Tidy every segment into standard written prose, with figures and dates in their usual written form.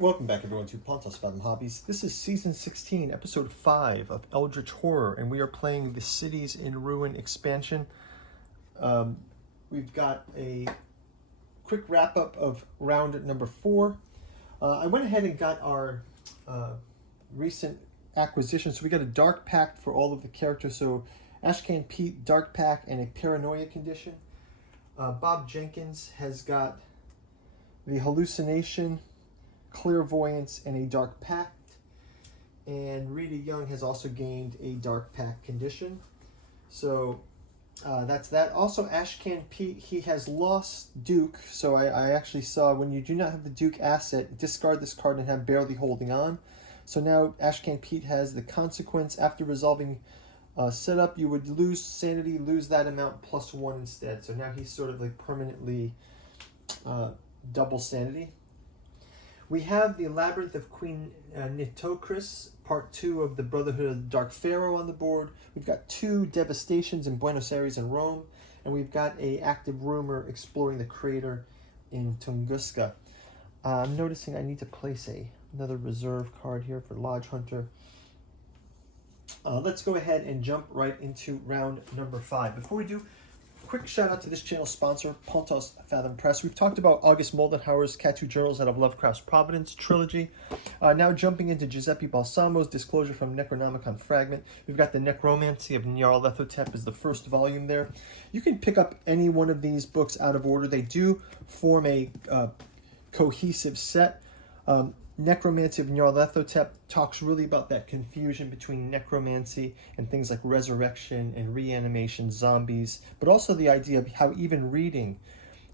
Welcome back everyone to Pontos, Fathom, Hobbies. This is Season 16, Episode 5 of Eldritch Horror, and we are playing the Cities in Ruin expansion. We've got a quick wrap-up of round number 4. I went ahead and got our recent acquisition, so we got a Dark Pact for all of the characters, so Ashcan Pete, Dark Pact, and a Paranoia condition. Bob Jenkins has got the Hallucination, Clairvoyance, and a Dark Pact, and Rita Young has also gained a Dark Pact condition. So that's that. Also, Ashcan Pete, he has lost Duke, so I actually saw when you do not have the Duke asset, discard this card and have Barely Holding On. So now Ashcan Pete has the consequence. After resolving setup, you would lose sanity, lose that amount plus 1 instead. So now he's sort of like permanently double sanity. We have the Labyrinth of Queen Nitocris, Part 2 of the Brotherhood of the Dark Pharaoh on the board. We've got 2 Devastations in Buenos Aires and Rome, and we've got a active rumor exploring the crater in Tunguska. I'm noticing I need to place another reserve card here for Lodge Hunter. Let's go ahead and jump right into round number 5. Before we do, quick shout out to this channel sponsor, Pontos Fathom Press. We've talked about August Moldenhauer's Cat 2 Journals out of Lovecraft's Providence trilogy. Now jumping into Giuseppe Balsamo's Disclosure from Necronomicon Fragment. We've got the Necromancy of Nyarlathotep as the first volume there. You can pick up any one of these books out of order. They do form a cohesive set. Necromancy of Nyarlathotep talks really about that confusion between necromancy and things like resurrection and reanimation, zombies, but also the idea of how even reading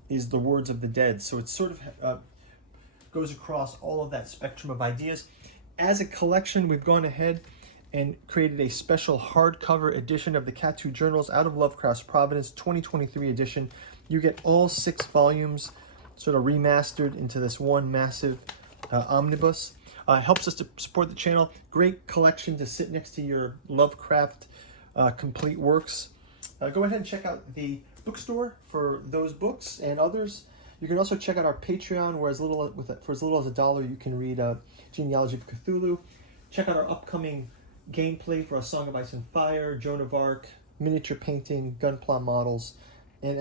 is the words of the dead. So it sort of goes across all of that spectrum of ideas. As a collection, we've gone ahead and created a special hardcover edition of the Cat 2 Journals out of Lovecraft's Providence 2023 edition. You get all 6 volumes sort of remastered into this one massive omnibus. Helps us to support the channel. Great collection to sit next to your Lovecraft complete works. Go ahead and check out the bookstore for those books and others. You can also check out our Patreon, where for as little as $1 you can read Genealogy of Cthulhu. Check out our upcoming gameplay for A Song of Ice and Fire, Joan of Arc, miniature painting, gunpla models. And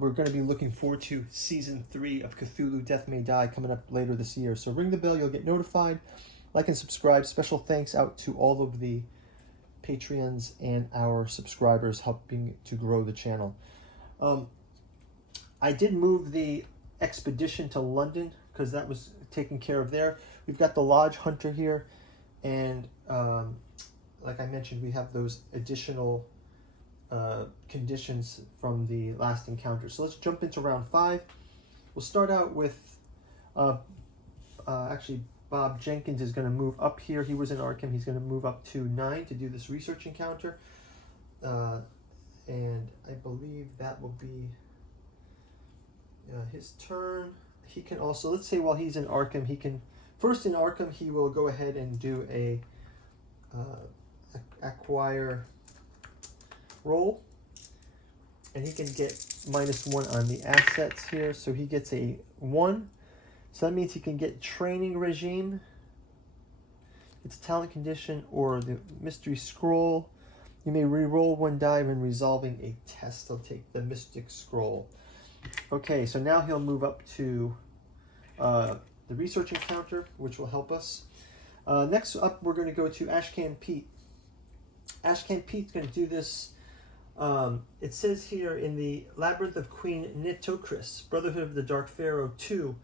we're going to be looking forward to Season 3 of Cthulhu Death May Die coming up later this year. So ring the bell, you'll get notified. Like and subscribe. Special thanks out to all of the Patreons and our subscribers helping to grow the channel. I did move the expedition to London because that was taken care of there. We've got the Lodge Hunter here. And like I mentioned, we have those additional conditions from the last encounter. So let's jump into round 5. We'll start out with actually Bob Jenkins is going to move up here. He was in Arkham. He's going to move up to 9 to do this research encounter, and I believe that will be his turn. He can also, let's say while he's in Arkham, he can first in Arkham he will go ahead and do a acquire roll, and he can get -1 on the assets here, so he gets a 1. So that means he can get Training Regime, it's a talent condition, or the Mystery Scroll. You may re-roll 1 die when resolving a test. He'll take the Mystic Scroll. Okay, so now he'll move up to the research encounter, which will help us. Next up, we're going to go to Ashcan Pete. Ashcan Pete's going to do this. It says here in the Labyrinth of Queen Nitocris, Brotherhood of the Dark Pharaoh 2,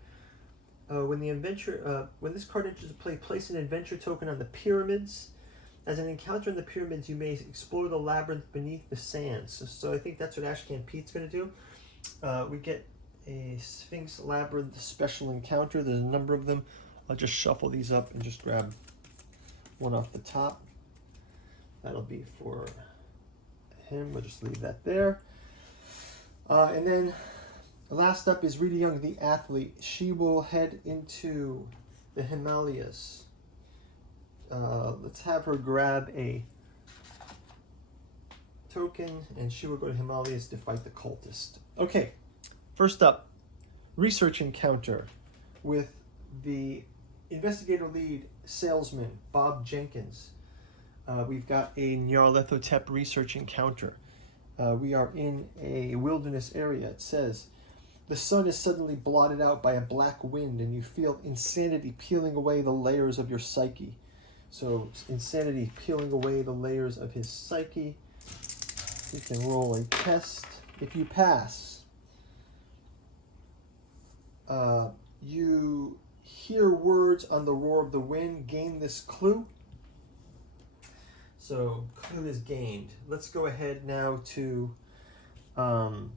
when this card enters play, place an adventure token on the pyramids. As an encounter in the pyramids, you may explore the labyrinth beneath the sands. So I think that's what Ashcan Pete's going to do. We get a Sphinx Labyrinth special encounter. There's a number of them. I'll just shuffle these up and just grab one off the top. That'll be for him. We'll just leave that there. And then last up is Rita Young, the athlete. She will head into the Himalayas. Let's have her grab a token, and she will go to Himalayas to fight the cultist. Okay, first up, research encounter with the Investigator lead salesman Bob Jenkins. We've got a Nyarlathotep research encounter. We are in a wilderness area. It says, the sun is suddenly blotted out by a black wind and you feel insanity peeling away the layers of your psyche. So insanity peeling away the layers of his psyche. You can roll a test. If you pass, you hear words on the roar of the wind. Gain this clue. So clue is gained. Let's go ahead now to oh,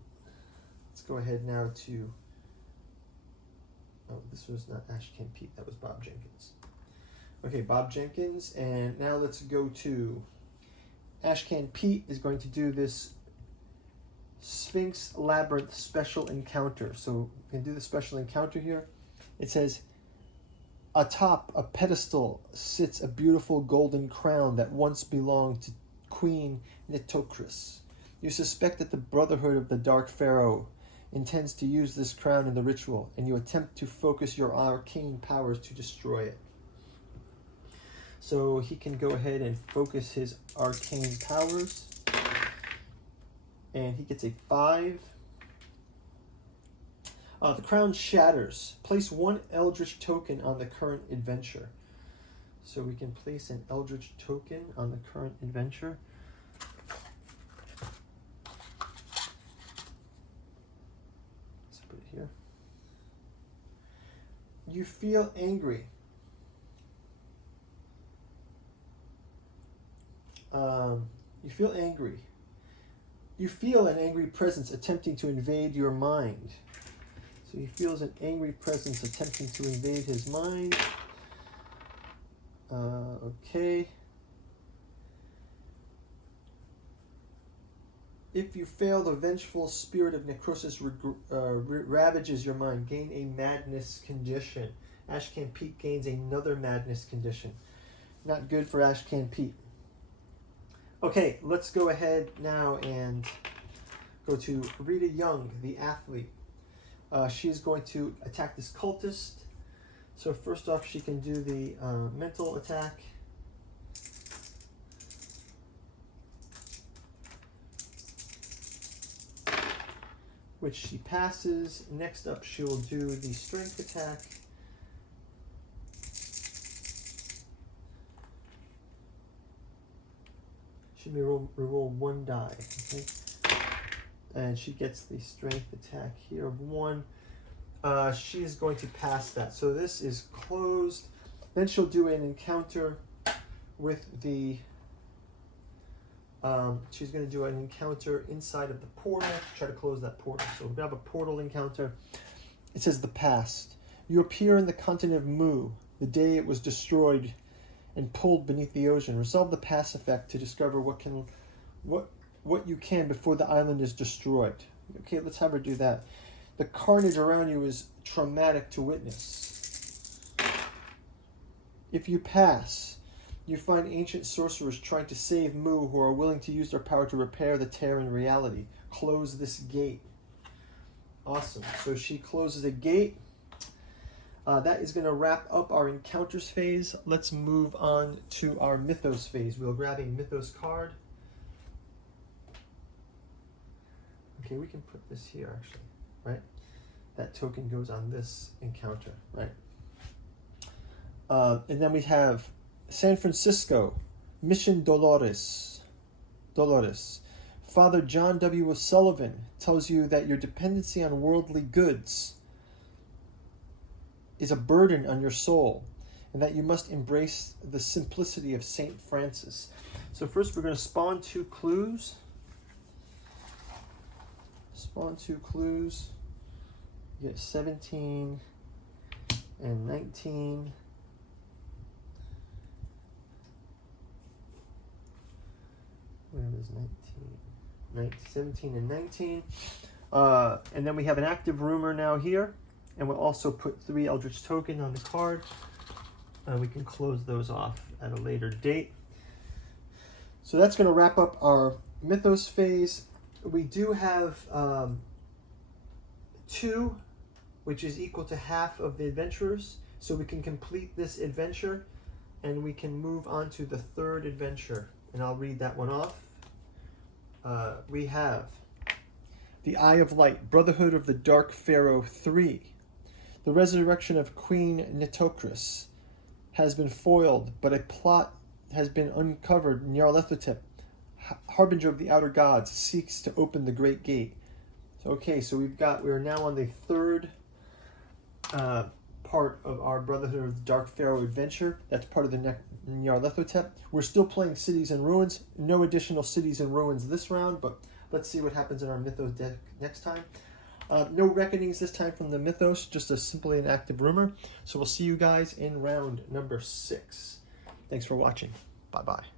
this was not Ashcan Pete, that was Bob Jenkins. Okay, Bob Jenkins, and now let's go to Ashcan Pete is going to do this Sphinx Labyrinth special encounter. So we can do the special encounter here. It says, atop a pedestal sits a beautiful golden crown that once belonged to Queen Nitocris. You suspect that the Brotherhood of the Dark Pharaoh intends to use this crown in the ritual, and you attempt to focus your arcane powers to destroy it. So he can go ahead and focus his arcane powers, and he gets a 5. The crown shatters. Place 1 Eldritch token on the current adventure. So we can place an Eldritch token on the current adventure. Let's put it here. You feel angry. You feel angry. You feel an angry presence attempting to invade your mind. So he feels an angry presence attempting to invade his mind. Okay. If you fail, the vengeful spirit of necrosis ravages your mind. Gain a madness condition. Ashcan Pete gains another madness condition. Not good for Ashcan Pete. Okay, let's go ahead now and go to Rita Young, the athlete. She's going to attack this cultist. So first off, she can do the mental attack. Which she passes. Next up, she will do the strength attack. She may roll 1 die. Okay? And she gets the strength attack here of 1. She is going to pass that. So this is closed. Then she'll do an encounter with the... she's going to do an encounter inside of the portal. Try to close that portal. So we're going to have a portal encounter. It says the past. You appear in the continent of Mu, the day it was destroyed and pulled beneath the ocean. Resolve the pass effect to discover what you can before the island is destroyed. Okay, let's have her do that. The carnage around you is traumatic to witness. If you pass, you find ancient sorcerers trying to save Mu who are willing to use their power to repair the tear in reality. Close this gate. Awesome. So she closes a gate. That is going to wrap up our encounters phase. Let's move on to our mythos phase. We'll grab a mythos card. Okay, we can put this here actually, right? That token goes on this encounter, right? And then we have San Francisco, Mission Dolores. Father John W. O'Sullivan tells you that your dependency on worldly goods is a burden on your soul, and that you must embrace the simplicity of St. Francis. So first we're going to spawn 2 clues. Spawn 2 clues. You get 17 and 19. Where is 19? 17 and 19. And then we have an active rumor now here. And we'll also put 3 Eldritch token on the card. We can close those off at a later date. So that's going to wrap up our mythos phase. We do have 2, which is equal to half of the adventurers. so we can complete this adventure and we can move on to the third adventure. And I'll read that one off. We have the Eye of Light, Brotherhood of the Dark Pharaoh 3. The resurrection of Queen Nitocris has been foiled, but a plot has been uncovered. Nyarlathotep, harbinger of the outer gods, seeks to open the great gate. Okay, so we're now on the third part of our Brotherhood of the Dark Pharaoh adventure. That's part of the Nyarlathotep. We're still playing Cities and Ruins. No additional Cities and Ruins this round, but let's see what happens in our Mythos deck next time. No reckonings this time from the Mythos, just a simply an active rumor. So we'll see you guys in round number 6. Thanks for watching. Bye-bye.